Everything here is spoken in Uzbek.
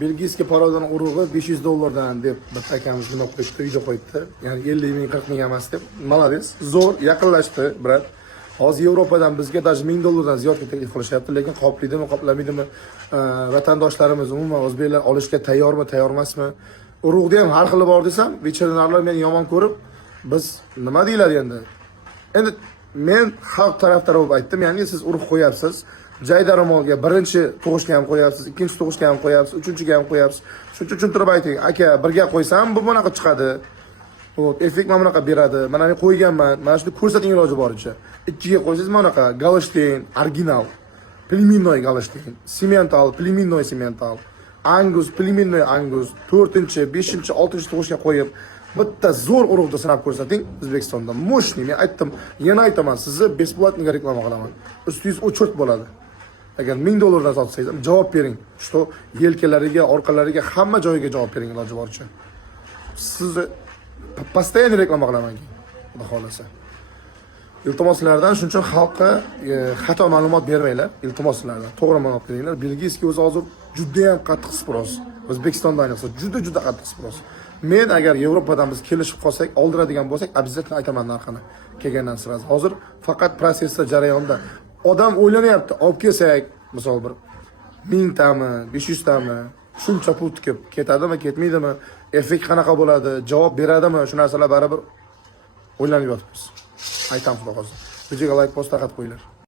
Belgiyskiy parodan urug'i $500 deb bitta akamiz nima qo'yibdi, video qo'yibdi. Ya'ni 50 ming, 40 ming emas deb. Malades. Zo'r yaqinlashdi, brat. Hozir Yevropadan bizga даже $1000 ziyod taklif qilishyapti, lekin qoplaydimi, qoplamaydimi, vatandoshlarimiz umuman o'zbeklar olishga tayyormi, tayyor emasmi? Urug'da ham har xili bor desam, veterinarlar meni yomon ko'rib, biz nima deyiladi endi? Endi men xalq tarafdori bo'lib aytdim, ya'ni siz urug' qo'yapsiz, Jaydaramolga birinchi tug'ishga ham qo'yapsiz, ikkinchi tug'ishga ham qo'yapsiz, uchinchiga ham qo'yapsiz. Shuning uchun tushuntirib ayting, aka, birga qo'ysam bu bunaqa chiqadi. Xo'p, effekt mana bunaqa beradi. Mana men qo'yganman. Mana shuni ko'rsating iloji boricha. Ikkiga qo'ysangiz mana bunaqa Galashtin, original, plemennoy Galashtin, Simmental, plemennoy Simmental, Angus, plemennoy Angus, 4-chi, 5-chi, 6-chi tug'ishga qo'yib, bitta zo'r urug'da sinab ko'rsating O'zbekistonda. Moshni men aytdim, yana aytaman, sizni besplatniga reklama qilaman. Ustingiz o'churt bo'ladi. Agar $1000 dan sotsangiz, javob bering. Что yelkalariga, orqalariga, hamma joyiga javob bering iloji boricha. Sizni постоянно reklama qilaman keyin, xudo xolasa. Iltimos sizlardan shuning uchun xalqqa xato ma'lumot bermanglar. Iltimos sizlardan to'g'ri ma'lumot beringlar. Belgiyskiy o'zi hozir juda ham qattiq sпрос. O'zbekistonda ayniqsa juda qattiq sпрос. Men agar Yevropadan biz kelishib qolsak, oldiradigan bo'lsak, обязательно aytaman narxini. Kelgandan siraz. Hozir faqat protsessda jarayonda. Odam o'ylanyapti, olib kelsak, misol bir 1000 tami, 500 tami, shuncha pul tikib ketadimi, ketmaydimi, effekt qanaqa bo'ladi, javob beradimi, shu narsalar baribir o'ylanib yotibmiz. Aytamiz xudo xolasa. Videoga like, post taqat qo'yinglar.